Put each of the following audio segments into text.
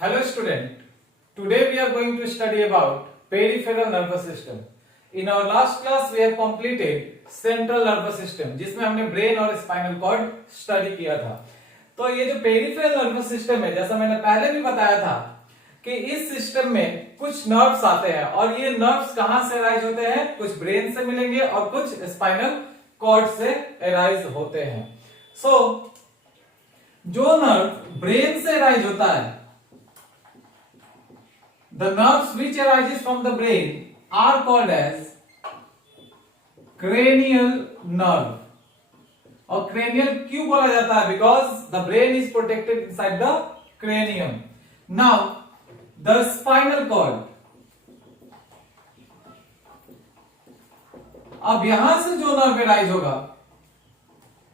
Hello student, today we are going to study about peripheral nervous system. In our last class we have completed central nervous system जिसमें हमने brain और spinal cord study किया था। तो ये जो peripheral nervous system है, जैसा मैंने पहले भी बताया था कि इस सिस्टम में कुछ नर्व्स आते हैं और ये नर्व्स कहां से अराइज होते हैं, कुछ ब्रेन से मिलेंगे और कुछ स्पाइनल कॉर्ड से अराइज होते हैं। जो नर्व ब्रेन से अराइज होता है, the nerves which arises from the brain are called as cranial nerve. और cranial क्यों बोला जाता है? Because the brain is protected inside the cranium. Now the spinal cord, अब यहां से जो नर्व अराइज होगा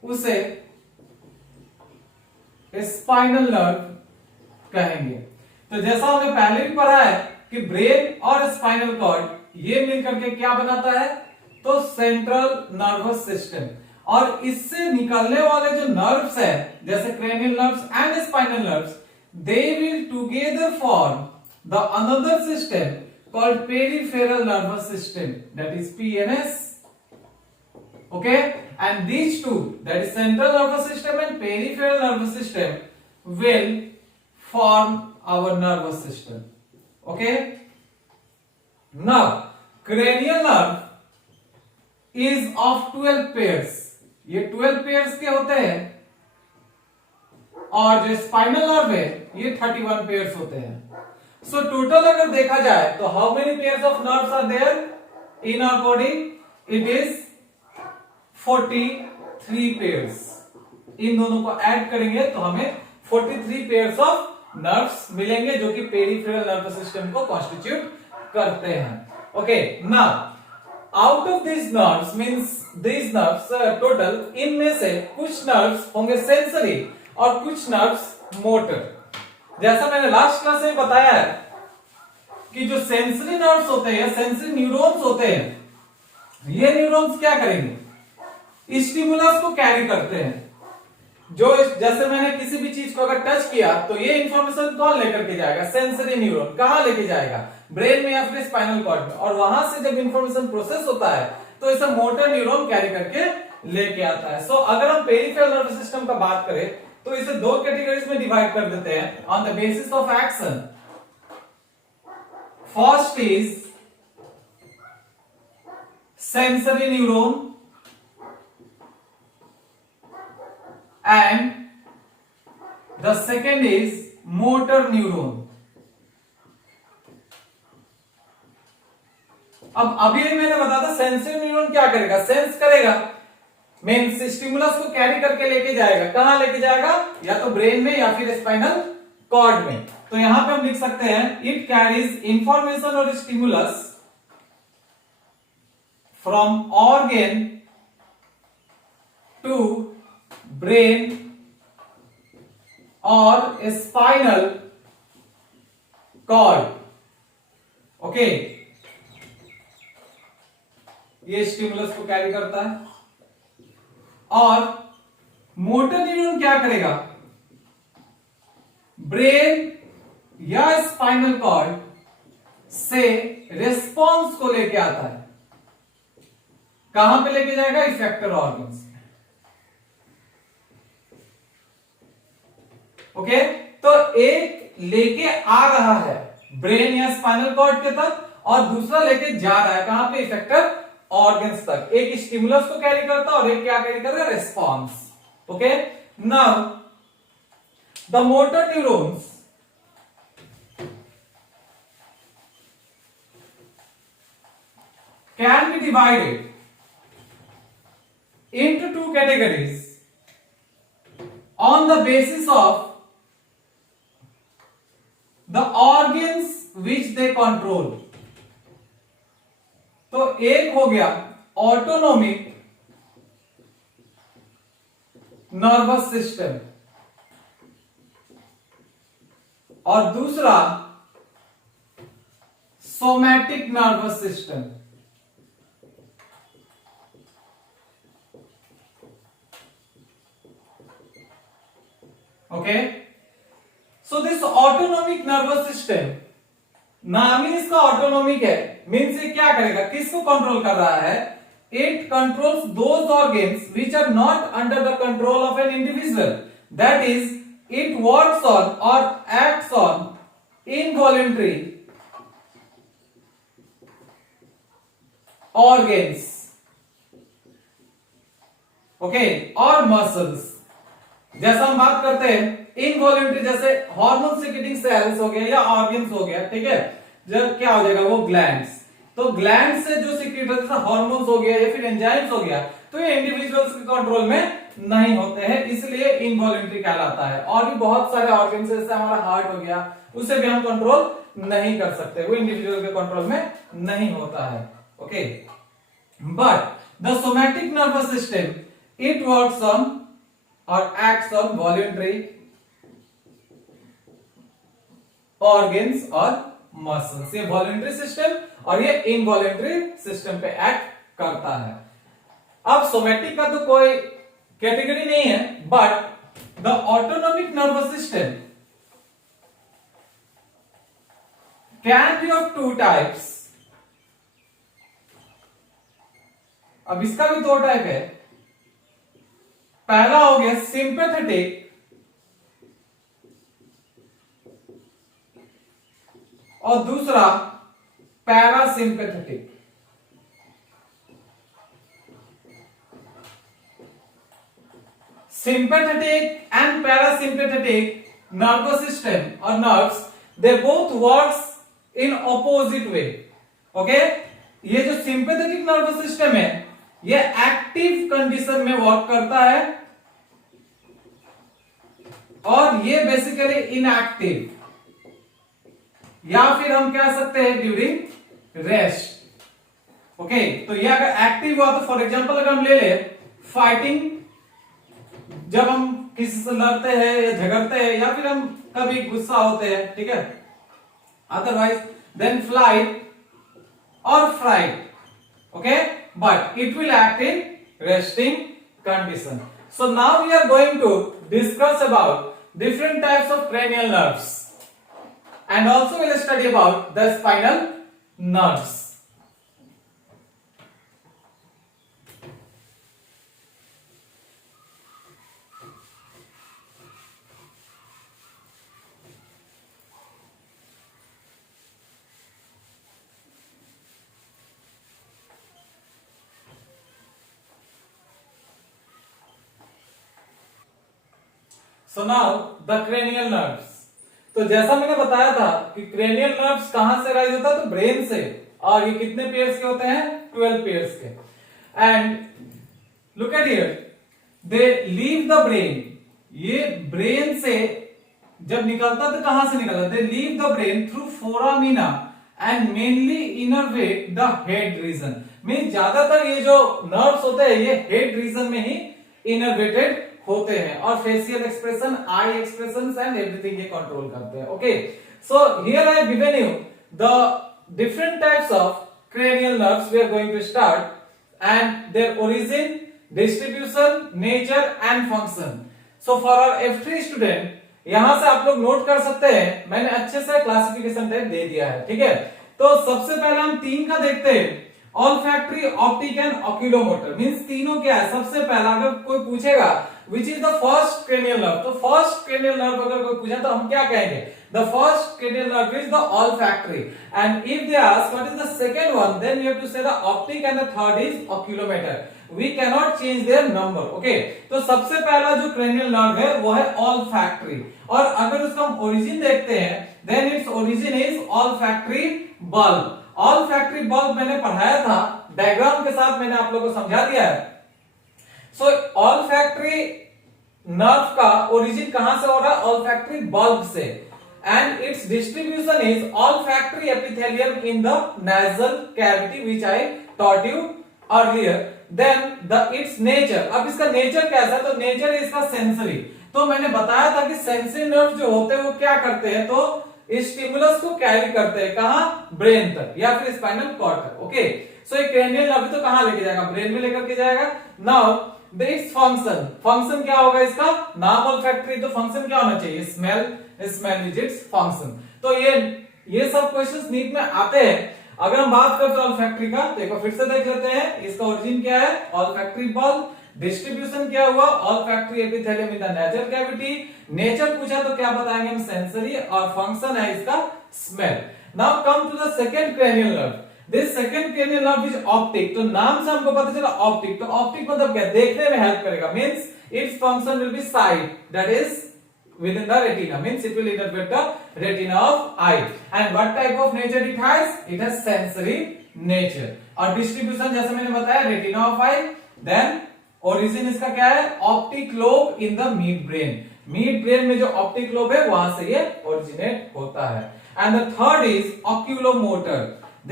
उसे स्पाइनल नर्व कहेंगे। तो जैसा हमने पहले भी पढ़ा है कि ब्रेन और स्पाइनल कॉर्ड ये मिलकर के क्या बनाता है, तो सेंट्रल नर्वस सिस्टम। और इससे निकलने वाले जो नर्व्स है, जैसे cranial nerves and spinal nerves, they will together form the another system called peripheral nervous system, that is PNS. Okay, and these two, that is central nervous system and peripheral nervous system, will form our nervous system. Okay, now cranial nerve is of 12 pairs. ये 12 pairs के होते हैं और जो spinal nerve है ये 31 pairs होते हैं। सो टोटल अगर देखा जाए तो how many pairs of nerves are there in our body? It is 43 pairs. इन दोनों को ऐड करेंगे तो हमें 43 pairs of नर्व्स मिलेंगे जो कि पेरिफेरल नर्वस सिस्टम को कॉन्स्टिट्यूट करते हैं। Okay, now out of this nerves means this nerves total, इनमें से कुछ नर्व्स होंगे सेंसरी और कुछ नर्व्स मोटर। जैसा मैंने लास्ट क्लास में बताया है कि जो सेंसरी नर्व्स होते हैं, सेंसरी न्यूरॉन्स होते हैं, ये न्यूरॉन्स क्या करेंगे, स्टिमुलस को कैरी करते हैं। जो जैसे मैंने किसी भी चीज को अगर टच किया तो ये इंफॉर्मेशन कौन लेकर के जाएगा, सेंसरी न्यूरॉन। कहां लेके जाएगा, ब्रेन में या फिर स्पाइनल कॉर्ड में। और वहां से जब इंफॉर्मेशन प्रोसेस होता है तो इसे मोटर न्यूरॉन कैरी करके लेके आता है। सो अगर हम पेरिफेरल नर्वस सिस्टम का बात करें तो इसे दो कैटेगरीज में डिवाइड कर देते हैं on the basis of action. First is sensory neuron and the second is motor neuron. अब अभी मैंने बताया था सेंसरी न्यूरॉन क्या करेगा, सेंस करेगा, मींस स्टिमुलस को कैरी करके लेके जाएगा। कहां लेके जाएगा, या तो ब्रेन में या फिर स्पाइनल कॉर्ड में। तो यहां पे हम लिख सकते हैं इट कैरीज इंफॉर्मेशन और stimulus from organ to brain और स्पाइनल कॉर्ड। ओके, ये स्टिमुलस को कैरी करता है। और मोटर न्यूरॉन क्या करेगा, ब्रेन या स्पाइनल कॉर्ड से रिस्पॉन्स को लेके आता है। कहां पे लेके जाएगा, इफेक्टर ऑर्गन्स। ओके, तो एक लेके आ रहा है ब्रेन या स्पाइनल कॉर्ड के तक और दूसरा लेके जा रहा है कहां पे, इफेक्टर ऑर्गन्स तक। एक स्टिमुलस को कैरी करता है और एक क्या कैरी कर रहा है, response. Okay, now the motor neurons can be divided into two categories on the basis of the organs which they control. तो एक हो गया ऑटोनोमिक नर्वस सिस्टम और दूसरा somatic nervous system. Okay, so this autonomic nervous system, नाम ही इसका autonomic है, means ये क्या करेगा, किसको कंट्रोल कर रहा है, it controls those organs which are not under the control of an individual, that is it works on और acts on involuntary organs, okay, और मसल्स। जैसा हम बात करते हैं इनवॉलेंटरी, जैसे हार्मोन सीक्रेटिंग सेल्स हो गया या ऑर्गन्स हो गया, ठीक है, जब क्या हो जाएगा वो ग्लैंड्स, तो ग्लैंड से जो सीक्रेट होता है हार्मोन्स हो गया या फिर एंजाइम्स हो गया, तो ये इंडिविजुअल्स के कंट्रोल में नहीं होते हैं, इसलिए इनवॉलेंटरी कहलाता है। और भी बहुत सारे ऑर्गन्स जैसे हमारा हार्ट हो गया, उसे भी हम कंट्रोल नहीं कर सकते, वो इंडिविजुअल के कंट्रोल में नहीं होता है, okay. But the somatic nervous system, it works on और एक्ट्स ऑन वॉलंटरी ऑर्गन्स और मसल्स, ये वॉलंटरी सिस्टम और ये इनवॉलंटरी सिस्टम पे एक्ट करता है। अब सोमैटिक का तो कोई कैटेगरी नहीं है, but the autonomic nervous system can be of two types. अब इसका भी दो टाइप है, पहला हो गया सिंपैथेटिक और दूसरा parasympathetic. Sympathetic and parasympathetic nervous system or nerves, they both works in opposite way. Okay? ये जो sympathetic nervous system है, ये एक्टिव कंडीशन में वर्क करता है और ये बेसिकली इनएक्टिव, या फिर हम कह सकते हैं ड्यूरिंग रेस्ट। ओके, तो ये अगर एक्टिव हुआ तो फॉर एग्जांपल अगर हम ले ले फाइटिंग, जब हम किसी से लड़ते हैं या झगड़ते हैं या फिर हम कभी गुस्सा होते हैं, ठीक है, अदरवाइज देन फ्लाइट और fright, okay, but it will act in resting condition. So now we are going to discuss about different types of cranial nerves and also we'll study about the spinal nerves. So now the cranial nerves. तो जैसा मैंने बताया था कि cranial nerves कहां से rise होता है, तो ब्रेन से, और ये कितने पेयर्स के होते हैं, 12 पेयर्स के। And look at here, they leave the brain, ये ब्रेन से जब निकलता तो कहां से निकलता, they leave the brain through foramina and mainly innervate the head region. Mean ज्यादातर ये जो नर्व्स होते हैं ये हेड रीजन में ही इनर्वेटेड होते हैं, और facial expression, I expressions and everything ये कंट्रोल करते हैं। Okay, so here I have given you the different types of cranial nerves we are going to start and their origin, distribution, nature and function. So for our F3 student, यहां से आप लोग note कर सकते हैं, मैंने अच्छे से क्लासिफिकेशन टाइप दे दिया है, ठीक है। तो सबसे पहले हम तीन का देखते हैं, olfactory, optic and oculomotor. Means तीनों क्या है। सबसे पहला अगर कोई पूछेगा which is the first cranial nerve, तो फर्स्ट क्रेनियल नर्व अगर कोई पूछा तो हम क्या कहेंगे, the first cranial nerve is the olfactory, and if they ask what is the second one, then you have to say the optic and the third is oculomotor. We can not change their number. Okay, तो सबसे पहला जो cranial nerve है वो है olfactory, और अगर उसका हम ओरिजिन देखते हैं then its origin is olfactory bulb. Olfactory bulb मैंने पढ़ाया था, डायग्राम के साथ मैंने आप लोगों को समझा दिया है। सो ऑल्फैक्टरी नर्व का ओरिजिन कहां से हो रहा है, ऑल्फैक्टरी बल्ब से, and its distribution is olfactory epithelium in the nasal cavity which I taught you earlier. Then its nature, अब इसका नेचर कैसा है, तो नेचर इसका सेंसरी। तो मैंने बताया था कि सेंसरी नर्व जो होते हैं वो क्या करते हैं, तो स्टिमुलस को कैरी करते हैं कहां, ब्रेन तक या फिर स्पाइनल कॉर्ड तक। ओके, सो एक क्रेनियल नर्व तो कहां लेके जाएगा, ब्रेन में लेकर के जाएगा। नाउ इट्स फंक्शन, फंक्शन क्या होगा इसका, नाम ऑल्फैक्टरी, तो फंक्शन क्या होना चाहिए, smell, smell is its function. तो ये सब क्वेश्चंस नीट में आते हैं। अगर हम बात करते हैं ऑल्फैक्टरी का, तो एक बार फिर से देख लेते हैं इसका ओरिजिन क्या है, ऑल्फैक्टरी बल्ब। डिस्ट्रीब्यूशन क्या हुआ, olfactory epithelium in the nasal cavity. Nature पूछा तो क्या बताएंगे हम, सेंसरी, और फंक्शन है इसका smell. Now come to the second cranial nerve. This second cranial nerve is optic. तो नाम से हमको पता चला ऑप्टिक, तो ऑप्टिक मतलब क्या, देखने में हेल्प करेगा, means its function will be site, that is within the retina, means it will innervate the retina of eye. And what type of nature it has? It has sensory nature. और distribution जैसे मैंने बताया retina of eye, then origin इसका क्या है, optic lobe in the mid brain. Mid brain में जो optic lobe है वहां से ये originate होता है. And the third is oculomotor.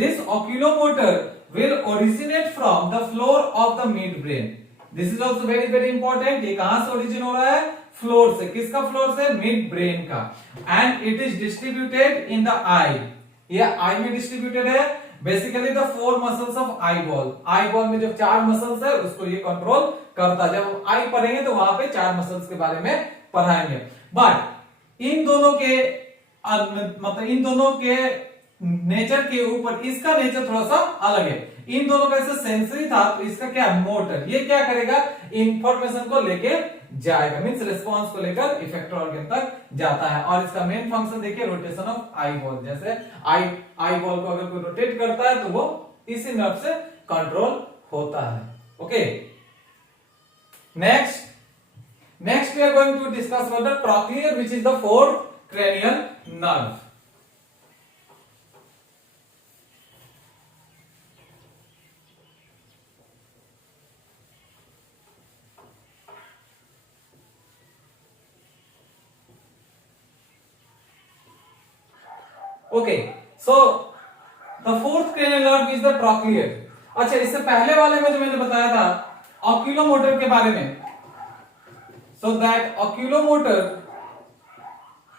This oculomotor will originate from the floor of the mid brain. This is also very very important. ये कहां से origin हो रहा है, फ्लोर से। किसका फ्लोर से, मिड ब्रेन का। And it is distributed in the eye, ये आई में डिस्ट्रीब्यूटेड है। Basically the 4 muscles of eye ball, eye ball में जो 4 मसल्स है उसको ये कंट्रोल करता है। जब आई पढ़ेंगे तो वहां पे 4 मसल्स के बारे में पढ़ाएंगे। बट इन दोनों के मतलब इन दोनों के नेचर के ऊपर इसका नेचर थोड़ा सा अलग है। इन दोनों का ऐसे सेंसरी था, तो इसका क्या है, मोटर। ये क्या करेगा, इंफॉर्मेशन को लेके जाएगा, मींस रिस्पांस को लेकर इफेक्टर ऑर्गन तक जाता है। और इसका मेन फंक्शन देखिए, रोटेशन ऑफ आई बॉल। जैसे आई बॉल को अगर कोई रोटेट करता है तो वो इसी नर्व से कंट्रोल होता है। Okay, next we are going to discuss about the trochlear, which is the fourth cranial nerve. Okay, so the fourth cranial nerve is the trochlear. अच्छा, इससे पहले वाले में जो मैंने बताया था ऑक्यूलोमोटर के बारे में, सो दैट ऑक्यूलोमोटर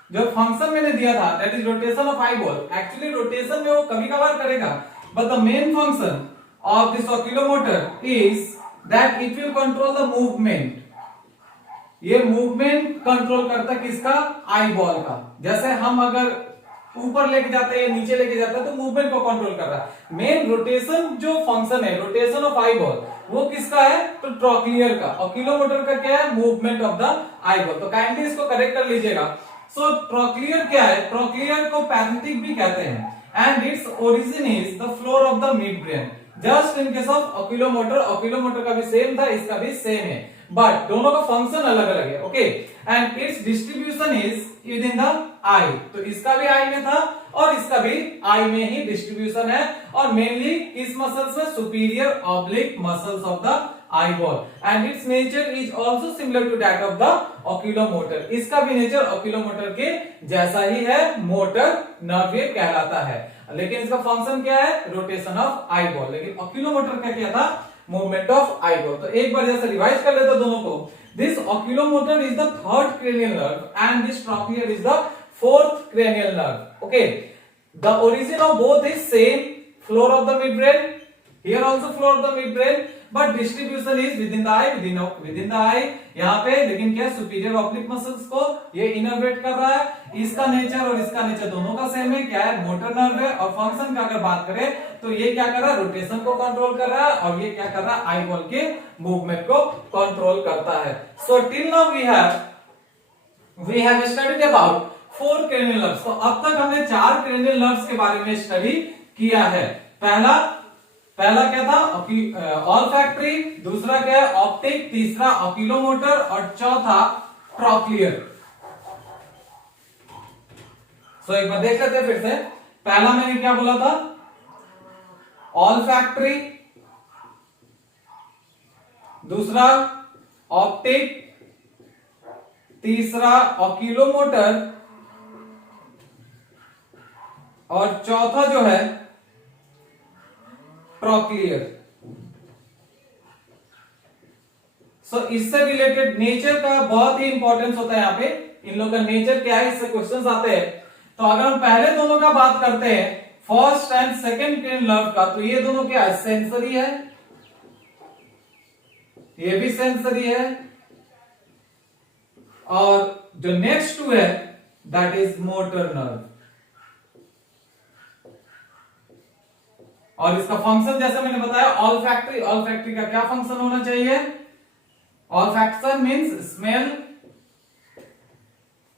जो फंक्शन मैंने दिया था, that is rotation of eye ball. Actually rotation में वो कभी कभार करेगा, but the main function of this oculomotor is that it will control the movement. ये मूवमेंट कंट्रोल करता है किसका, आई बॉल का। जैसे हम अगर ऊपर लेके जाते हैं, नीचे लेके जाते हैं, तो मूवमेंट को कंट्रोल कर रहा है। मेन रोटेशन जो फंक्शन है, रोटेशन ऑफ आई बॉल, वो किसका है, तो ट्रॉक्लियर का। ऑक्यूलोमोटर का क्या है, movement of the eye ball. तो काइंडली इसको करेक्ट कर लीजिएगा। सो ट्रॉक्लियर क्या है, ट्रॉक्लियर को पैरेंटिक भी कहते हैं, and it's origin is the floor of the mid brain. Just in case of oculomotor, oculomotor का भी सेम था, इसका भी सेम है, बट दोनों का फंक्शन अलग अलग है। Okay, and its distribution is within the eye. तो इसका भी आई में था और इसका भी आई में ही डिस्ट्रीब्यूशन है, और मेनली किस मसल्स में, superior oblique muscles of the eye ball. And its nature is also similar to that of the oculomotor. इसका भी नेचर ऑक्यूलोमोटर के जैसा ही है, मोटर नर्व ये कहलाता है। लेकिन इसका फंक्शन क्या है, रोटेशन ऑफ आई बॉल। लेकिन ऑक्यूलोमोटर का क्या था, मूवमेंट ऑफ आई बॉल। तो एक बार जैसे रिवाइज कर लेते दोनों को। This oculomotor is the third cranial nerve and this trochlear is the fourth cranial nerve. Okay, the origin of both is same, floor of the midbrain. Here also floor of the midbrain, but distribution is within the eye, within the eye. यहाँ पे लेकिन क्या, superior oblique muscles को ये innervate कर रहा है। इसका नेचर और इसका नेचर दोनों का सेम है, क्या है, मोटर नर्व है। और फंक्शन का अगर बात करें तो ये क्या कर रहा है, रोटेशन को कंट्रोल कर रहा है, और ये क्या कर रहा है, आई बॉल के मूवमेंट को कंट्रोल करता है। So till now we have studied about 4 cranial nerves. तो अब तक हमने 4 क्रेनियल नर्व्स के बारे में स्टडी किया है। पहला क्या था, ऑल्फैक्टरी, दूसरा क्या है, ऑप्टिक, तीसरा ऑक्यूलोमोटर, और चौथा ट्रॉक्लियर। सो एक बार देख लेते हैं फिर से। पहला मैंने क्या बोला था, ऑल्फैक्टरी, दूसरा ऑप्टिक, तीसरा ऑक्यूलोमोटर, और चौथा जो है ट्रॉक्लियर। सो इससे रिलेटेड नेचर का बहुत ही इंपॉर्टेंस होता है। यहाँ पे इन लोगों का नेचर क्या है, इससे क्वेश्चंस आते हैं। तो अगर हम पहले दोनों का बात करते हैं, first and second cranial nerve का, तो ये दोनों क्या है, सेंसरी है, ये भी सेंसरी है। और जो नेक्स्ट टू है दैट इज मोटर नर्व। और इसका फंक्शन जैसा मैंने बताया ऑल्फैक्टरी, ऑल्फैक्टरी का क्या फंक्शन होना चाहिए? Olfaction means smell,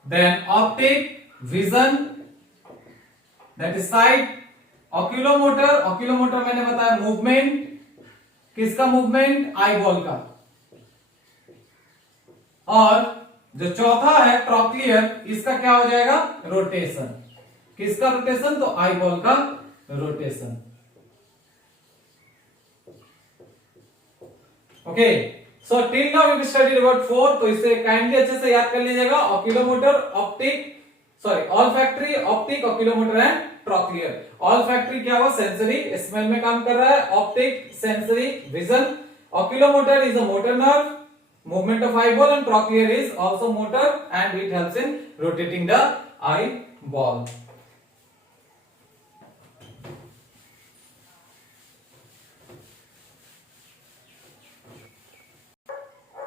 then optic vision, that is sight, oculomotor, oculomotor मैंने बताया मूवमेंट, किसका मूवमेंट? आई बॉल का। और जो चौथा है ट्रॉक्लियर, इसका क्या हो जाएगा? रोटेशन। किसका रोटेशन? तो आई बॉल का rotation. Okay, so till now we studied about 4, तो इसे काइंडली अच्छे से याद कर लीजिएगा। Oculomotor, optic, sorry olfactory, optic, oculomotor and trochlear. Olfactory क्या हुआ? सेंसरी, स्मेल में काम कर रहा है। Optic sensory vision, oculomotor is a motor nerve, movement of eyeball, and trochlear is also motor and it helps in rotating the eyeball.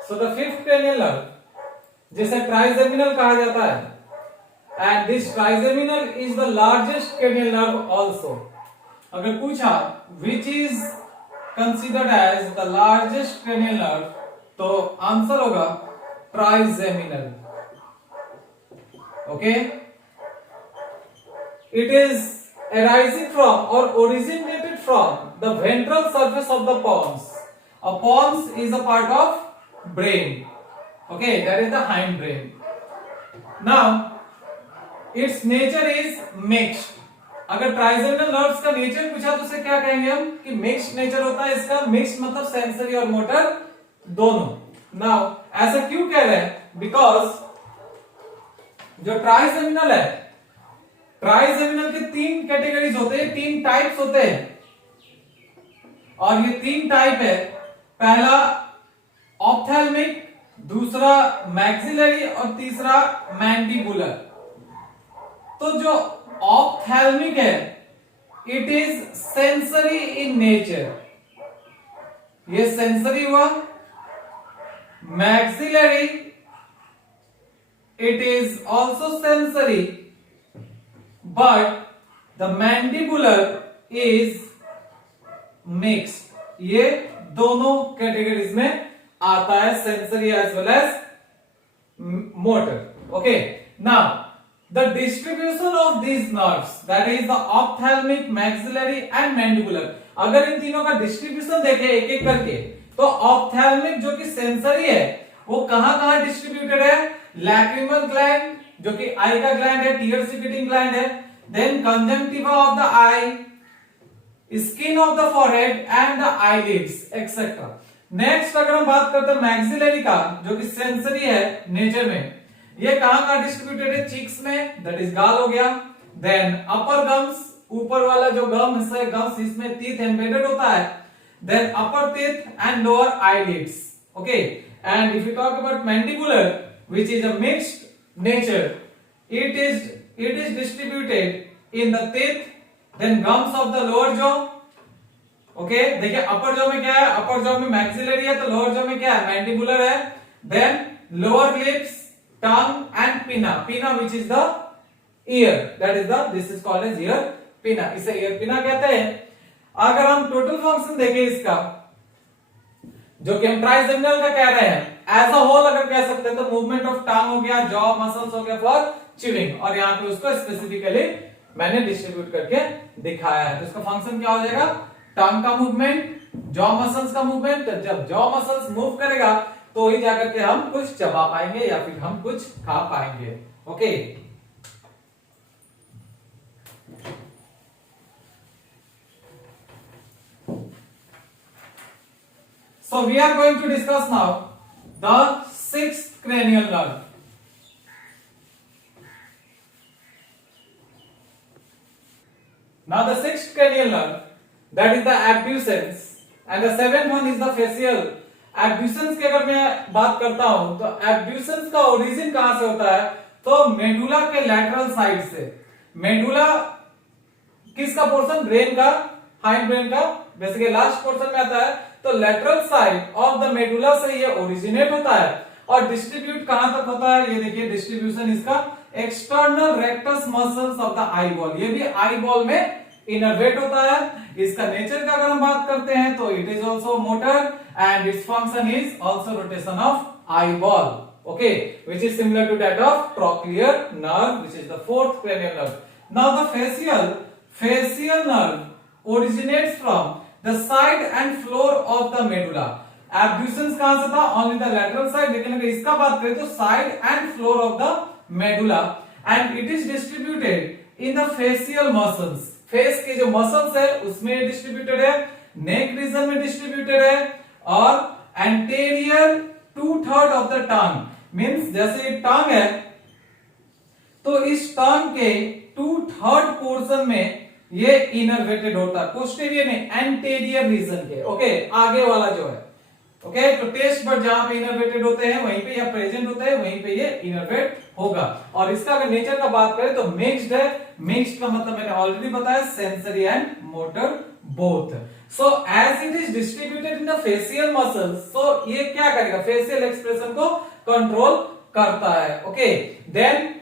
So the fifth cranial nerve, जिसे trigeminal कहा जाता है, and this trigeminal is the largest cranial nerve also. अगर पूछा which is considered as the largest cranial nerve, तो answer होगा trigeminal. Okay, it is arising from or originated from the ventral surface of the pons. A pons is a part of brain. Okay, that is the hind brain. Now its nature is mixed. अगर trigeminal nerves का nature पूछा तो उसे क्या कहेंगे हम? कि mixed nature होता है इसका। मिक्स्ड मतलब सेंसरी और मोटर दोनों। नाउ ऐसा क्यों कह रहे हैं? बिकॉज जो ट्राइजेमिनल है, ट्राइजेमिनल के 3 कैटेगरीज होते हैं, 3 टाइप्स होते हैं। और ये 3 टाइप है। पहला ऑप्थेल्मिक, दूसरा मैक्सिलरी और तीसरा मैंडिबुलर। तो जो ऑप्थेल्मिक है, it is sensory in nature, ये सेंसरी हुआ। Maxillary, it is also sensory, but the mandibular is mixed. ये दोनों कैटेगरीज में आता है, sensory as well as motor. Okay, now the distribution of these nerves, that is the ophthalmic, maxillary and mandibular. अगर इन तीनों का distribution देखें एक एक करके, तो ऑप्थेल्मिक जो कि सेंसरी है वो कहां कहां डिस्ट्रीब्यूटेड है? लैक्रिमल ग्लैंड जो कि आई का ग्लैंड है, टीयर सिक्रेटिंग ग्लैंड है, then conjunctiva of the eye, skin of the forehead and the eyelids etcetera. Next अगर हम बात करते हैं मैक्सिलरी का, जो कि सेंसरी है नेचर में, ये कहां कहां डिस्ट्रीब्यूटेड है? चिक्स में, दैट इज गाल हो गया। देन अपर गम्स, ऊपर वाला जो गम हिस्सा है, गम्स, इसमें टीथ एम्बेडेड होता है। Then upper teeth and lower eyelids. Okay, and if you talk about mandibular, which is a mixed nature, it is distributed in the teeth, then gums of the lower jaw. Okay, देखिए अपर jaw में क्या है? अपर jaw में maxillary है, तो lower jaw में क्या है? मैंडिबुलर है। Then lower lips, tongue and pinna. Pinna which is the ear. This is called as ear pinna. इसे ear pinna कहते हैं। अगर हम टोटल फंक्शन देखें इसका, जो कि हम ट्राइजेमिनल का कह रहे हैं, एज अ होल अगर कह सकते हैं तो मूवमेंट ऑफ टंग हो गया, जॉ मसल्स हो गया फॉर च्यूइंग, और यहाँ पे उसको स्पेसिफिकली मैंने डिस्ट्रीब्यूट करके दिखाया है। तो इसका फंक्शन क्या हो जाएगा? टंग का मूवमेंट, जॉ मसल्स का मूवमेंट। तो जब जॉ मसल्स मूव करेगा तो ही जाकर के हम कुछ चबा पाएंगे या फिर हम कुछ खा पाएंगे। Okay, so we are going to discuss now the 6th cranial nerve. Now the 6th cranial nerve, that is the abducens, and the 7th one is the facial. Abducens की अगर मैं बात करता हूं तो abducens का ओरिजिन कहां से होता है? तो मेडुला के लैटरल साइड से। मेडुला किसका पोर्शन? ब्रेन का, हाइंड ब्रेन का, बेसिकली लास्ट पोर्शन में आता है। तो lateral side of the medulla से ये ओरिजिनेट होता है और डिस्ट्रीब्यूट कहां तक होता है? ये देखिए डिस्ट्रीब्यूशन इसका external rectus muscles of the eye ball, ये भी आई बॉल में इनर्वेट होता है। इसका नेचर का अगर हम बात करते हैं तो it is also motor and its function is also rotation of eye ball, okay, which is similar to that of trochlear nerve, which is the fourth cranial nerve. Now the facial nerve originates from the side and floor of the medulla. Abducens कहां से था? Only the lateral side, लेकिन अगर इसका बात करें तो side and floor of the medulla, and it is distributed in the facial muscles. Face के जो मसल्स है उसमें डिस्ट्रीब्यूटेड है, नेक रीजन में डिस्ट्रीब्यूटेड है, और anterior 2/3 of the tongue, means जैसे ये टंग है तो इस टंग के 2/3 पोर्शन में ये इनर्वेटेड होता है, पोस्टीरियर नहीं, एंटेरियर रीजन के, ओके, आगे वाला जो है, ओके। तो टेस्ट पर जहां पे इनर्वेटेड होते हैं वहीं पे या प्रेजेंट होते हैं वहीं पे ये इनर्वेट होगा। और इसका अगर नेचर का बात करें तो मिक्स्ड है। मिक्स्ड का मतलब मैंने ऑलरेडी बताया, sensory and motor both. So as it is distributed in the facial muscles, so ये क्या करेगा? फेशियल एक्सप्रेशन को कंट्रोल करता है, okay. Then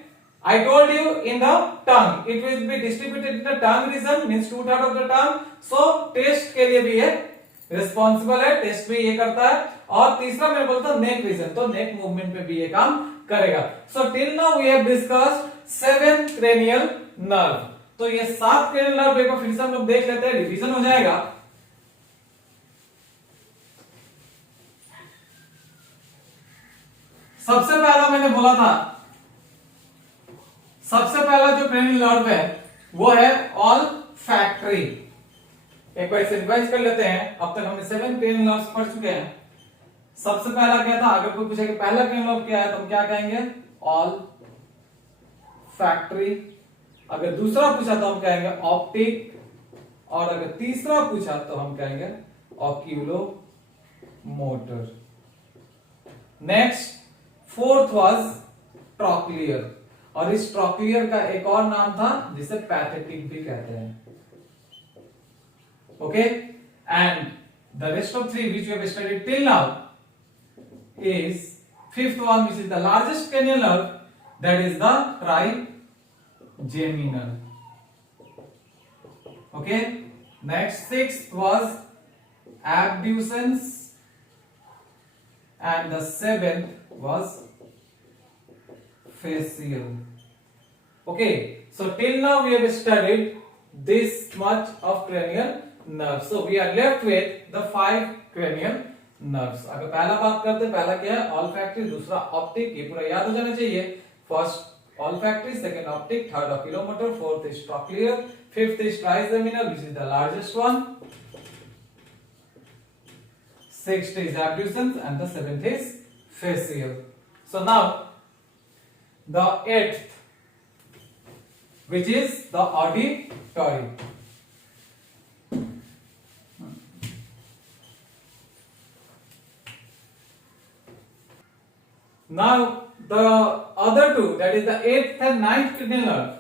I told you in the tongue, it will be distributed in the tongue region, means 2/3 of the tongue. So taste के लिए भी ये रिस्पॉन्सिबल है, टेस्ट भी ये करता है। और तीसरा मैं बोलता हूं नेक रीजन, तो नेक मूवमेंट पे भी ये काम करेगा। So till now we have discussed 7 cranial nerve. तो ये 7 क्रेनियल नर्व एक बार फिर से हम लोग देख लेते हैं, रिवीजन हो जाएगा। सबसे पहला मैंने बोला था, सबसे पहला जो क्रेनियल नर्व है वो है ऑल्फैक्टरी। एक बार इसे रिवाइज कर लेते हैं। अब तक हमने 7 क्रेनियल नर्व्स पढ़ चुके हैं। सबसे पहला क्या था? अगर कोई पूछे कि पहला क्रेनियल नर्व क्या है तो हम क्या कहेंगे? ऑल्फैक्टरी। अगर दूसरा पूछा तो हम कहेंगे ऑप्टिक, और अगर तीसरा पूछा तो हम कहेंगे oculomotor. Next, fourth was trochlear, और इस ट्रॉक्लियर का एक और नाम था जिसे पैथेटिक भी कहते हैं, okay. And the rest of 3 which we have studied till now is fifth one, which is the largest cranial nerve, that is the trigeminal, okay. Next, sixth was abducens, and the 7th was facial, okay. So till now we have studied this much of cranial nerves. So we are left with the 5 cranial nerves. अगर पहला बात करते हैं, पहला क्या है? Olfactory, दूसरा optic, ये पूरा याद हो जाना चाहिए। First olfactory, second optic, third oculomotor, fourth is trochlear, fifth is trigeminal which is the largest one, sixth is abducens, and the 7th is facial. So now the 8th, which is the auditory. Now the other two, that is the 8th and 9th cranial nerve.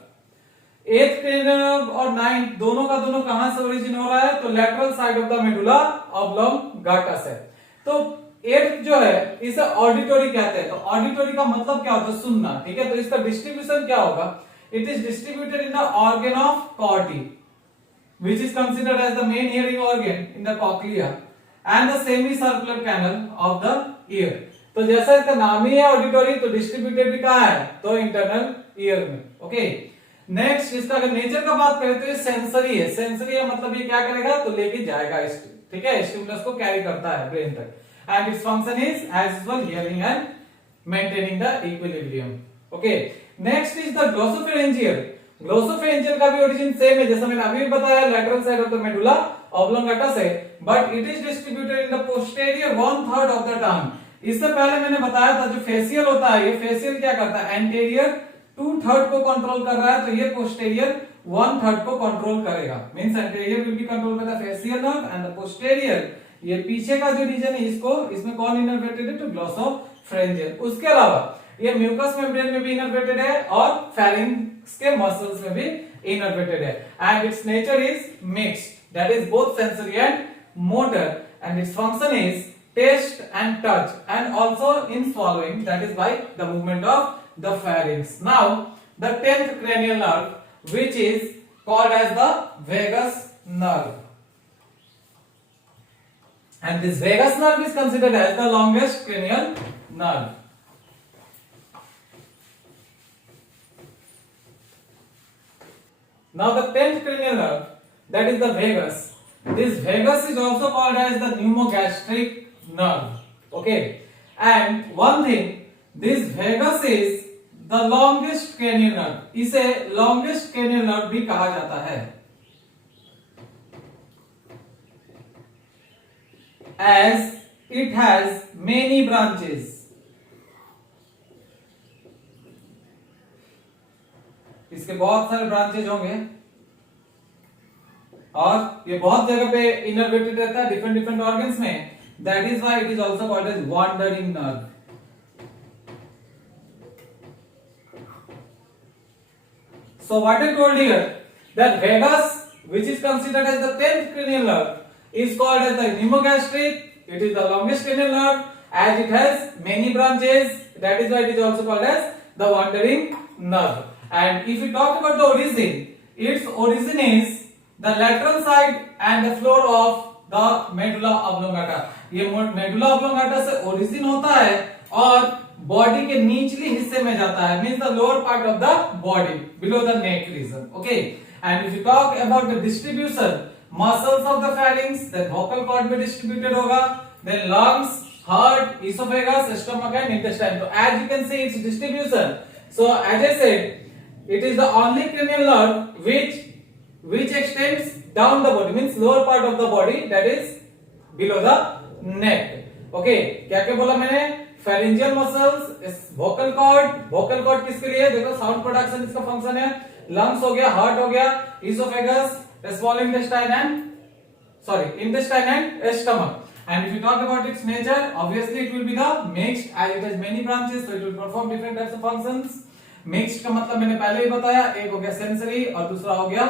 8th cranial nerve और 9th दोनों का दोनों कहां से origin हो रहा है? तो lateral side of the medulla oblongata से। तो 8th जो है इसे ऑडिटोरी कहते हैं। तो ऑडिटोरी का मतलब क्या होता है? सुनना, ठीक है। तो इसका डिस्ट्रीब्यूशन क्या होगा? It is distributed in the organ of कॉर्टी, which is considered as the main hearing organ in the cochlea and the semicircular canal of the ear. तो जैसा इसका नाम ही है ऑडिटोरी, तो डिस्ट्रीब्यूटेड भी कहां है? तो इंटरनल ईयर में, ओके। नेक्स्ट, इसका अगर नेचर का बात करें तो ये सेंसरी है। सेंसरी है मतलब ये क्या करेगा? तो लेके जाएगा, ठीक है, स्टिमुलस को कैरी करता है ब्रेन तक। And its function is as usual hearing and maintaining the equilibrium, okay. Next is the glossopharyngeal. Glossopharyngeal का भी ओरिजिन सेम है, जैसा मैंने अभी बताया, lateral side of the medulla oblongata से, but it is distributed in the posterior 1/3 of the tongue. इससे पहले मैंने बताया था जो फेशियल होता है, ये फेशियल क्या करता है? एंटीरियर 2/3 को कंट्रोल कर रहा है, तो ये पोस्टीरियर 1/3 को कंट्रोल करेगा। Means anterior will be control by the facial nerve and the posterior, ये पीछे का जो रीजन है इसको, इसमें कौन इनर्वेटेड है? तो ग्लोसोफेरेंजियल। उसके अलावा ये म्यूकस मेम्ब्रेन में भी इनर्वेटेड है और फेरिंक्स के मसल्स में भी इनर्वेटेड है। And its nature is mixed, that is both sensory and motor, and its function is taste and touch, and also in swallowing, that is by the movement of the pharynx. Now the 10th cranial nerve, which is called as the vagus nerve, and this vagus nerve is considered as the longest cranial nerve. Now the 10th cranial nerve, that is the vagus. This vagus is also called as the pneumogastric nerve. Okay, and one thing, this vagus is the longest cranial nerve. इसे longest cranial nerve भी कहा जाता है, as it has many branches. इसके बहुत सारे branches होंगे और ये बहुत जगह पे इनर्वेटेड रहता है डिफरेंट डिफरेंट ऑर्गन्स में. That is why it is also called as wandering nerve. So what I told here, that vagus, which is considered as the 10th cranial nerve, is called as the pneumogastric. It is the longest cranial nerve as it has many branches. That is why it is also called as the wandering nerve. And if we talk about the origin, its origin is the lateral side and the floor of the medulla oblongata. ये medulla oblongata से origin होता है और body के निचली हिस्से में जाता है, means the lower part of the body below the neck region. Okay, and if you talk about the distribution, muscles of the pharynx, then vocal cord में डिस्ट्रीब्यूटेड होगा, then lungs, heart, oesophagus, stomach and intestine. तो as you can see its distribution. So as I said, it is the only cranial nerve which extends down the body, means lower part of the body, that is below the neck. Okay, क्या क्या बोला मैंने? Pharyngeal muscles, vocal cord किसके लिए? देखो sound production इसका function है. Lungs हो गया, हार्ट हो गया, oesophagus, small intestine and stomach. And if you talk about its nature, obviously it will be the mixed, as it has many branches, so it will perform different types of functions. Mixed का मतलब मैंने पहले ही बताया, एक हो गया sensory और दूसरा हो गया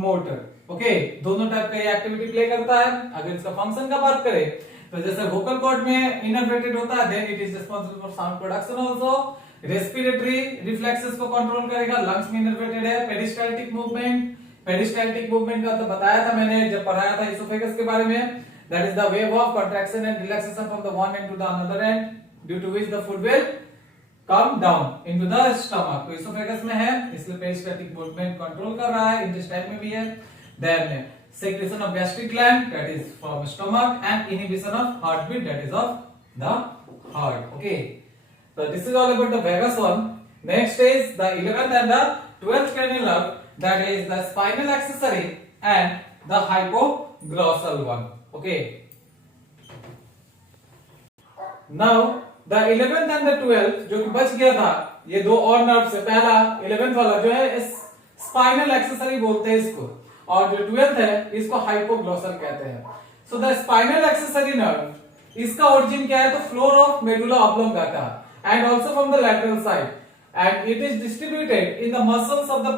मोटर. ओके, दोनों टाइप का ये एक्टिविटी प्ले करता है. अगर इसका फंक्शन का बात करें तो जैसे वोकल कॉर्ड में इनर्वेटेड होता है, then it is responsible for sound production also. Respiratory reflexes को कंट्रोल करेगा, लंग्स में इनर्वेटेड है. पेरिस्टाल्टिक मूवमेंट का तो बताया था मैंने जब पढ़ाया था इसोफेगस के बारे में. That is the wave of contraction and relaxation from the one end to the other end, due to which the food will come down into the stomach. तो इसोफेगस में है, इसलिए पेरिस्टाल्टिक मूवमेंट कंट्रोल कर रहा है. Intestine में भी है. Then secretion of gastric gland, that is from stomach, and inhibition of heartbeat, that is of the heart. Okay, so this is all about the vagus one. Next is the 11th and the 12th cranial nerve, that is the spinal accessory and the hypoglossal one. Okay, now the 11th and the 12th जो कि बच गया था, ये दो और nerve से. पहला 11th वाला जो है स्पाइनल एक्सेसरी बोलते हैं इसको, और जो 12th है इसको हाइपोग्लॉसल कहते हैं. So the spinal accessory nerve, इसका ओरिजिन क्या है? तो floor of medulla oblongata and also from the lateral side, and it is distributed in the muscles of the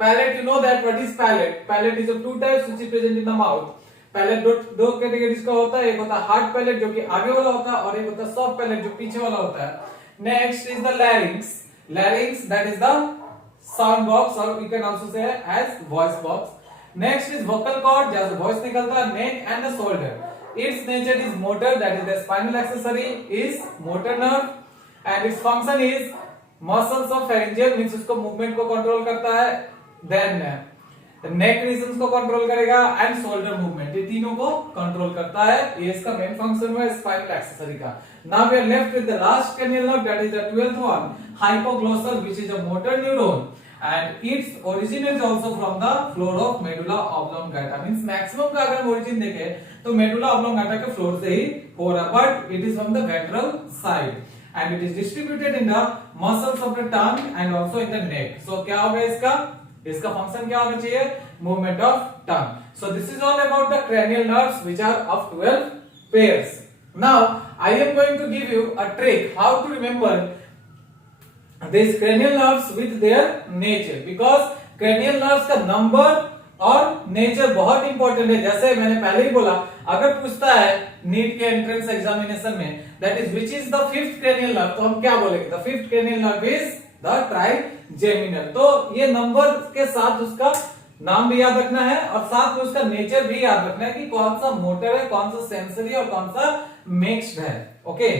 palate. You know that what is palate is of two types which is present in the mouth. Palate दो categories का होता है, एक होता है hard palate जो कि आगे वाला होता है, और एक होता है सॉफ्ट पैलेट जो पीछे वाला होता है. Next is the larynx, that is the sound box, और you can also say as voice box. Next is vocal cord, जहाँ से voice निकलता है. Neck and the shoulder. Its nature is motor, that is the spinal accessory is motor nerve, and its function is muscles of pharyngeal, means उसको movement को control करता है. Then the neck regions को control करेगा and shoulder movement, ये तीनों को control करता है. ये इसका main function है spinal accessory का. Now we are left with the last cranial nerve, that is the 12th one, hypoglossal, which is a motor neuron. And its origin is also from the floor of medulla oblongata. Means maximum का अगर origin देखें तो medulla oblongata के floor से ही हो रहा, but it is from the ventral side and it is distributed in the muscles of the tongue and also in the neck. So क्या होगा इसका function क्या होना चाहिए? Movement of tongue. So this is all about the cranial nerves which are of 12 pairs. Now I am going to give you a trick how to remember these cranial nerves with their nature, because cranial nerves का number और nature बहुत important है। जैसे मैंने पहले ही बोला, अगर पूछता है नीट के एंट्रेंस एग्जामिनेशन में that is which is the fifth cranial nerve, तो हम क्या बोलेंगे? The fifth cranial nerve is the trigeminal. तो ये नंबर के साथ उसका नाम भी याद रखना है और साथ में उसका नेचर भी याद रखना है कि कौन सा मोटर है, कौन सा सेंसरी और कौन सा मिक्स्ड है। Okay,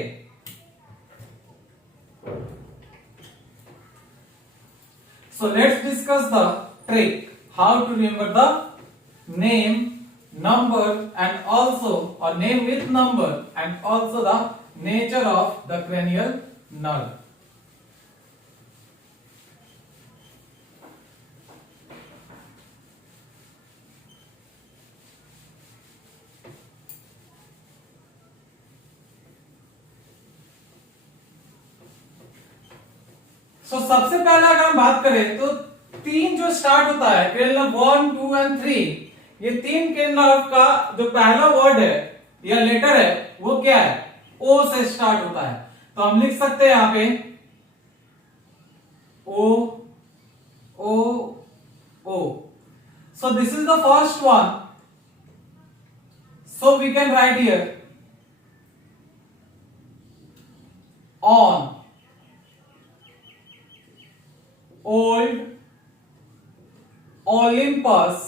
so let's discuss the trick how to remember the name, number and also or name with number and also the nature of the cranial nerve. So सबसे पहले अगर हम बात करें तो तीन जो स्टार्ट होता है क्रेनियल नर्व 1, 2 एंड 3, ये तीन क्रेनियल नर्व का जो पहला वर्ड है या लेटर है वो क्या है? ओ से स्टार्ट होता है। तो हम लिख सकते हैं यहां पे O O O. So this is the first one, so we can write here on old Olympus,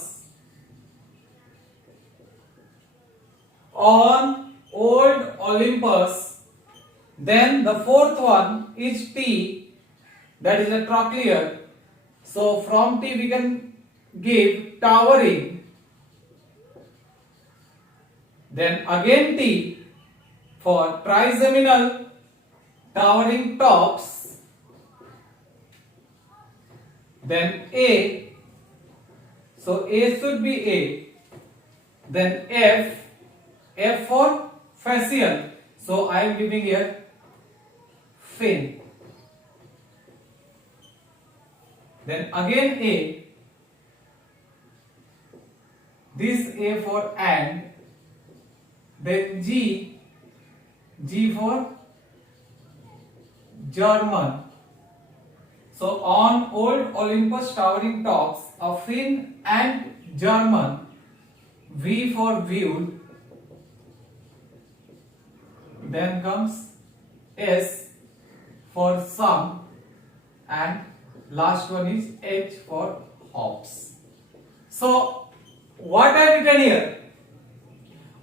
on old Olympus. Then the fourth one is T, that is a trochlear. So from T we can give towering. Then again T for trigeminal, towering tops. Then A, so A should be A. Then F, F for facial, so I am giving here fin. Then again A, this A for and. Then G, G for German. So on old Olympus towering tops, a fin and German. V for viewed. Then comes S for some, and last one is H for hops. So what I written here?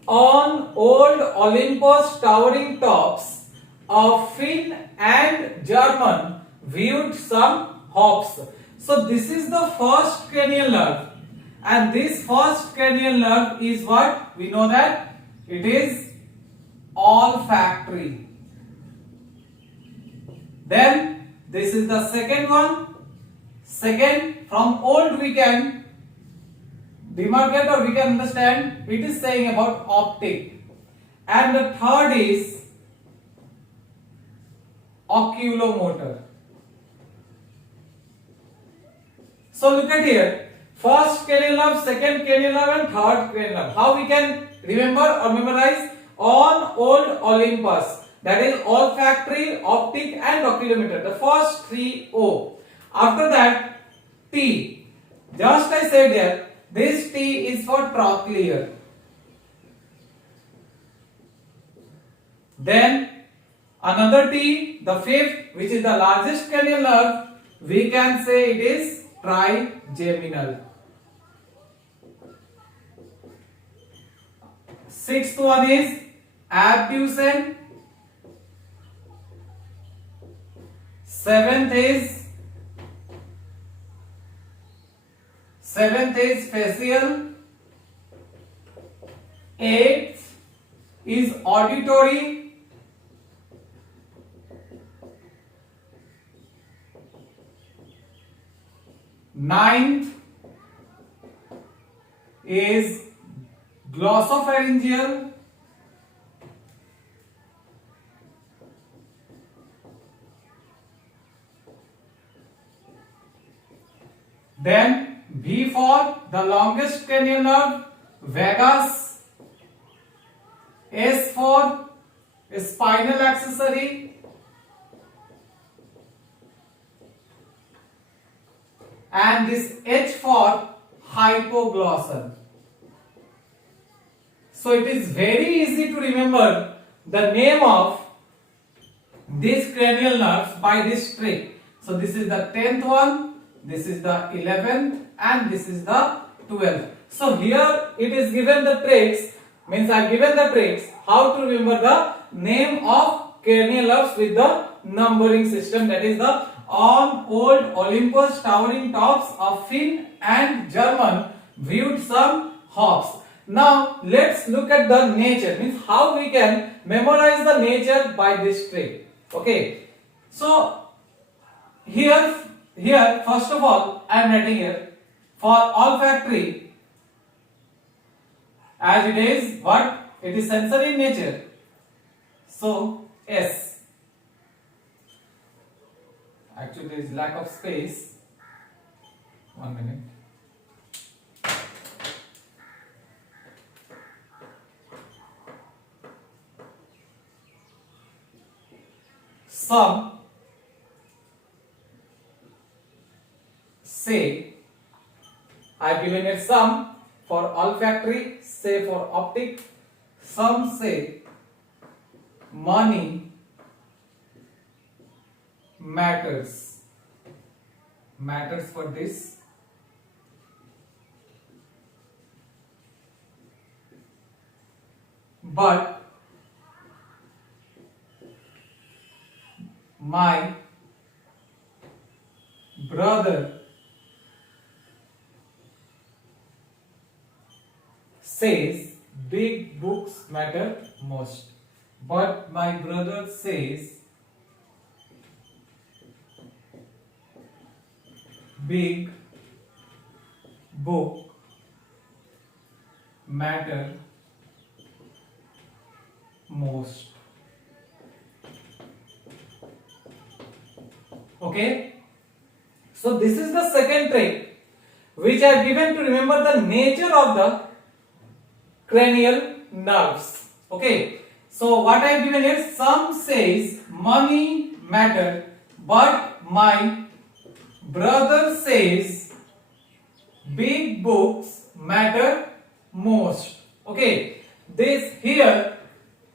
On old Olympus towering tops, a fin and German viewed some hops. So this is the first cranial nerve, and this first cranial nerve is what? We know that it is olfactory. Then this is the second one. Second, from old we can demarcate or we can understand it is saying about optic. And the third is oculomotor. So look at here, first cranial nerve, second cranial nerve and third cranial nerve. How we can remember or memorize? On old Olympus, that is olfactory, optic and oculomotor, the first three O. After that T, just I said there, this T is for trochlear. Then another T, the fifth, which is the largest cranial nerve, we can say it is trigeminal. Sixth one is abducen. Seventh is facial. Eighth is auditory. Ninth is glossopharyngeal. Then V for the longest cranial nerve, vagus. S for spinal accessory. And this H for hypoglossal. So it is very easy to remember the name of these cranial nerves by this trick. So this is the 10th one, this is the 11th, and this is the 12th. So here it is given the tricks, means I have given the tricks how to remember the name of cranial nerves with the numbering system, that is the on old Olympus towering tops of Finn and German viewed some hops. Now let's look at the nature, means how we can memorize the nature by this trick. Okay, so here first of all I am writing here for olfactory, as it is what? It is sensory in nature. So S. Actually there is lack of space. 1 minute. Some say, I have given it some for olfactory, say for optic. Some say money matters for this. But my brother says big books matter most. But my brother says big book matter most. Okay, so this is the second trick which I have given to remember the nature of the cranial nerves. Okay, so what I have given here, some says money matter, but my brother says big books matter most. Okay, this here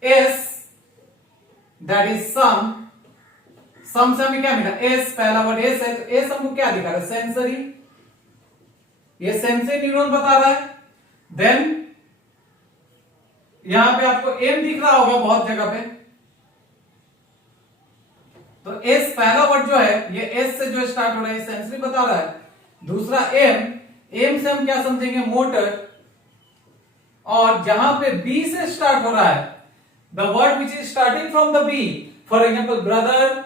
S, that is some से हमें क्या मिला? S, पहला word S है, तो S हमको क्या दिखा रहा है? सेंसरी, ये सेंसरी न्यूरॉन बता रहा है। देन यहां पे आपको एम दिख रहा होगा बहुत जगह पे, तो एस पहला वर्ड जो है ये एस से जो स्टार्ट हो रहा है सेंसरी बता रहा है। दूसरा एम, एम से हम क्या समझेंगे? मोटर। और जहां पे बी से स्टार्ट हो रहा है, the word which is starting from the B, for example brother,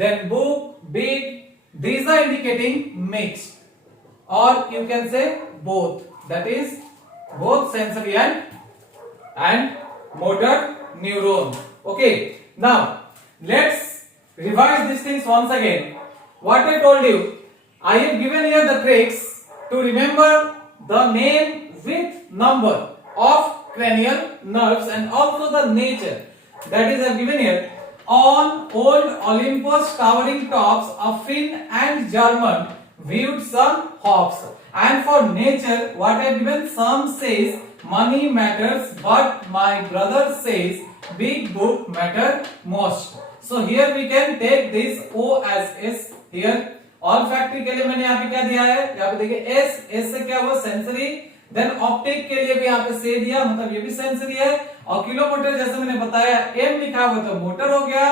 then book, big, these are indicating mixed, or you can say both, that is both sensory and motor neuron. Okay, now let's revise these things once again. What I told you, I have given here the tricks to remember the name with number of cranial nerves and also the nature, that is I have given here. On old Olympus towering tops of Finn and German viewed some hops. And for nature, what I have given, some says money matters, but my brother says big book matter most. So here we can take this O as S here. Olfactory के लिए मैंने यहाँ पे क्या दिया है? यहाँ पे देखिए S, S से क्या हुआ? सेंसरी। देन ऑप्टिक के लिए भी यहाँ पे से दिया, मतलब ये भी सेंसरी है। और किलोमीटर जैसे मैंने बताया एम लिखा हुआ तो मोटर हो गया।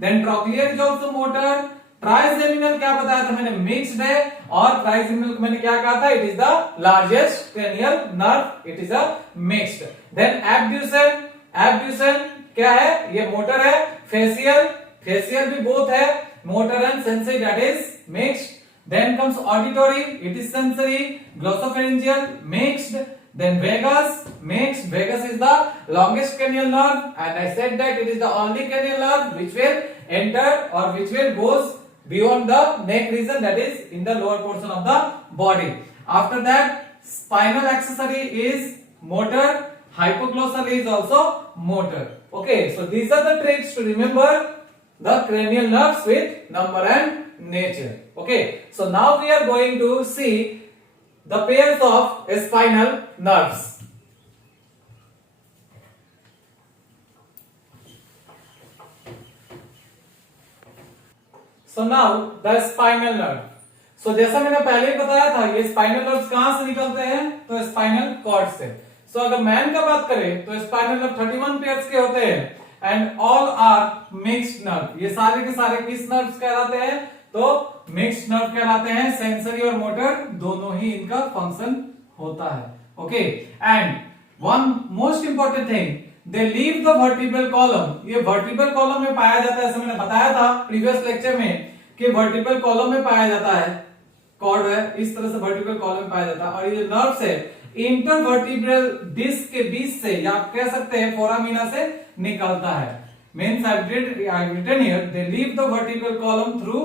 Then trochlear is also motor. Trigeminal क्या बताया था मैंने? मिक्स्ड है। और ट्राइजेमिनल को मैंने क्या कहा था? It is the largest cranial nerve, it is a mixed. Then abducens, abducens क्या है? ये मोटर है। फेशियल, फेशियल भी बोथ है, motor and sensory, that is mixed. Then comes auditory, it is sensory. Glossopharyngeal, mixed. Then vagus, mixed. Vagus is the longest cranial nerve, and I said that it is the only cranial nerve which will enter or which will goes beyond the neck region, that is in the lower portion of the body. After that, spinal accessory is motor. Hypoglossal is also motor. Okay, so these are the tricks to remember the cranial nerves with number and nature. Okay, so now we are going to see the pairs of spinal nerves. So now the spinal nerve. So जैसा मैंने पहले ही बताया था, ये spinal nerves कहां से निकलते हैं, तो स्पाइनल कॉर्ड से। सो अगर मैन का बात करें तो स्पाइनल नर्व 31 पेयर्स के होते हैं and all are mixed nerve. ये सारे के सारे किस नर्व्स कहलाते हैं, तो मिक्स्ड नर्व कहलाते हैं। सेंसरी और मोटर दोनों ही इनका फंक्शन होता है। Okay, and one most important thing, they leave the vertebral column. ये वर्टिब्रल कॉलम में पाया जाता है, जैसे मैंने बताया था प्रीवियस लेक्चर में कि वर्टिब्रल कॉलम में पाया जाता है, कॉर्ड है इस तरह से वर्टिब्रल कॉलम में पाया जाता है। और ये जो नर्व्स है इंटरवर्टिब्रल डिस्क के बीच से, या आप कह सकते हैं फोरामिना से निकलता है। Means I written here they leave the vertebral column through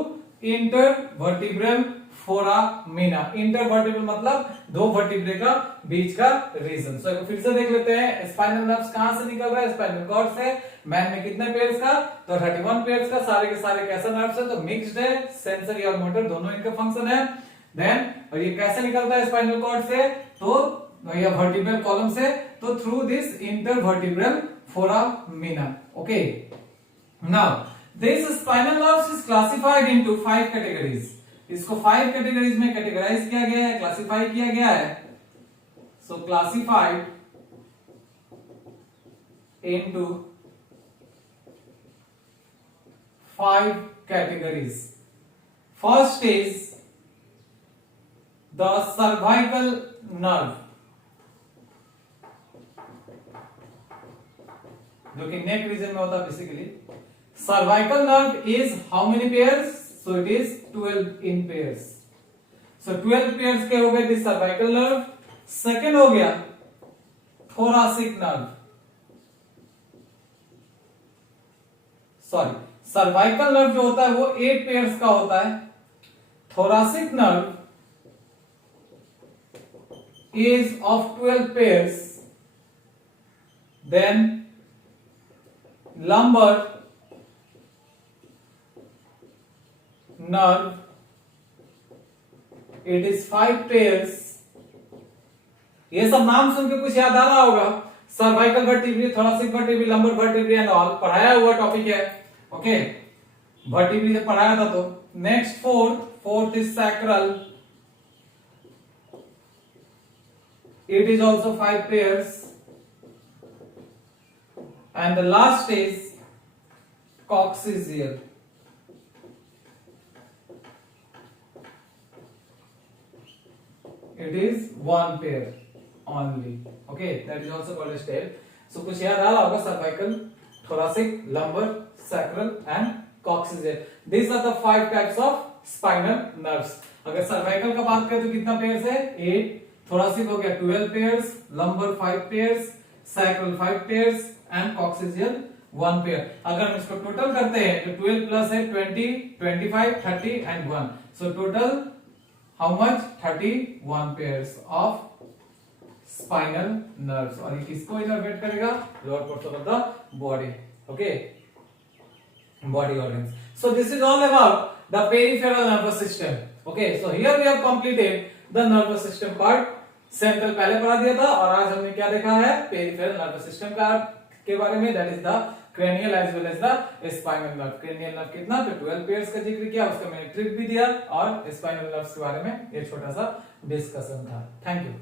intervertebral foramina. Intervertebral मतलब दो वर्टिब्रे का बीच का रीजन। सो फिर से देख लेते हैं, स्पाइनल नर्व्स कहां से निकल रहा है, स्पाइनल कॉर्ड से। मैन में कितने पेयर्स का, तो 31 पेयर्स का। सारे के सारे कैसे नर्व्स है, तो मिक्स्ड है, सेंसरी और मोटर दोनों इनका फंक्शन है। देन और ये कैसे निकलता है स्पाइनल कॉर्ड से, तो या वर्टिब्रल कॉलम से, तो through this intervertebral foramina. Okay, now this spinal nerves is classified into 5 categories. इसको 5 कैटेगरीज में कैटेगराइज किया गया है, क्लासिफाई किया गया है। सो classified into 5 categories. First is the cervical nerve, जो कि नेक रीजन में होता है basically. Cervical nerve is how many pairs? So it is 12 in pairs. So 12 pairs के हो गए this cervical nerve. Second हो गया thoracic nerve. Sorry, cervical nerve जो होता है वो 8 पेयर्स का होता है। Thoracic nerve is of 12 pairs. Then lumbar nerve, it is 5 pairs. ये सब नाम सुन के कुछ याद आ रहा होगा, cervical vertebrae, thoracic vertebrae, lumbar vertebrae and all पढ़ाया हुआ टॉपिक है। ओके, वर्टिब्री से पढ़ाया था। तो next fourth is sacral, it is also 5 pairs, and the last is coccygeal. It is 1 pair only. Okay, that is also called a tail. So कुछ याद आ रहा होगा, cervical, thoracic, lumbar, sacral and coccygeal. These are the 5 types of spinal nerves. अगर cervical का बात करें तो कितना पेयर्स है, 8, thoracic हो गया 12 pairs, lumbar 5 pairs, sacral 5 pairs and coccygeal 1 pair. अगर हम इसको टोटल करते हैं तो 12 प्लस है 20, 25, 30 and 1। So total how much, 31 pairs of spinal nerves. और ये किसको इनर्वेट करेगा, lower portion of the body. Okay, body organs. So this is all about the peripheral nervous system. Okay, so here we have completed the nervous system part. Central पहले पढ़ा दिया था और आज हमने क्या देखा है, पेरिफेरल नर्वस सिस्टम का के बारे में, that is the cranial as well as the spinal nerve. Cranial nerve कितना, तो 12 पेयर्स का जिक्र किया, उसका मैंने ट्रिक भी दिया और स्पाइनल नर्व्स के बारे में एक छोटा सा डिस्कशन था। Thank you.